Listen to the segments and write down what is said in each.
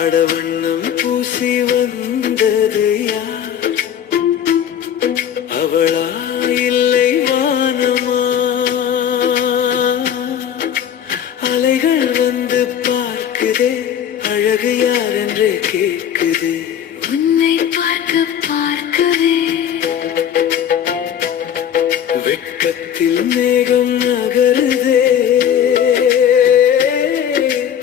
அடவண்ணம் பூசி வந்தது யார்? அவளா இல்லை வானமா? அலைகள் வந்து பார்க்குதே, அழகு யார் என்றே கேட்குது. உன்னை பார்க்க பார்க்கவே வெட்கத்தில் மேகம் நகருதே.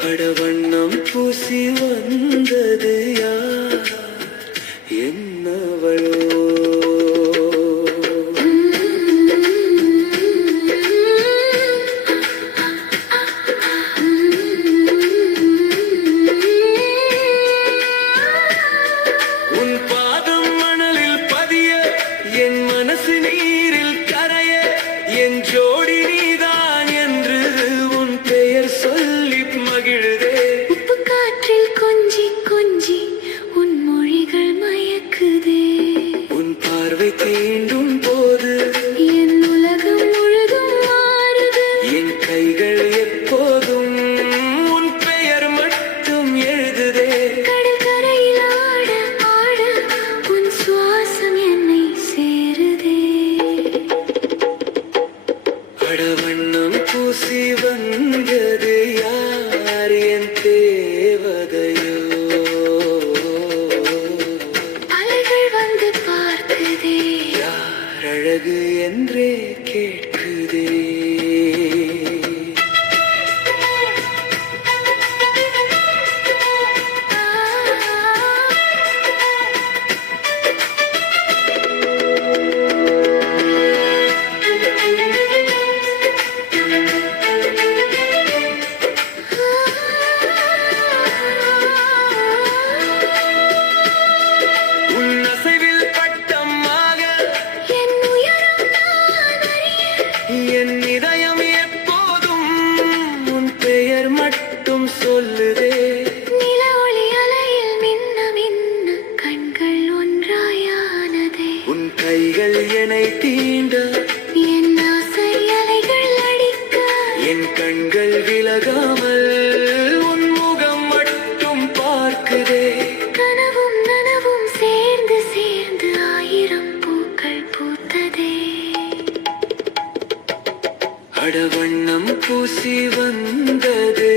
அடவண்ணம் பூசி வந்தது யார்? என்னவளோ? உன் பாதம் மணலில் பதிய, என் மனசு நீரில் கரைய, என் ஜோடி நீதான் என்று உன் பெயர் சொல்லி மகிழுதே. உப்பு காற்றில் கொஞ்சி கொஞ்சி உன் மொழிகள் மயக்குதே. உன் பார்வை தீண்டும் போது என் உலகம் முழுதும் மாறுது. என் கைகள் எப்போதும் உன் பெயர் மட்டும் எழுதுதே. கடற்கரையில் ஆட ஆட உன் சுவாசம் என்னை சேருதே. அடவண்ணம் பூசி வந்தது யார்? என் தேவதையோ? அலைகள் வந்து பார்க்குதே, யார் அழகு என்றே கேட்குதே. உன் அசைவில் பட்டமாக என் உயரம் நான் அறிய. என் இதயம் எப்போதும் உன் பெயர் மட்டும் சொல்லுதே. நில ஒளி அலையில் மின்ன மின்ன கண்கள் ஒன்றாயானதே. உன் கைகள் என்னை தீண்ட, என் ஆசை அலைகள் அடிக்க. என் கண்கள் விலகாமல் உன் முகம் மட்டும் பார்க்குதே. கனவும் நனவும் சேர்ந்து சேர்ந்து ஆயிரம் பூக்கள் பூத்ததே. அடவண்ணம் பூசி வந்தது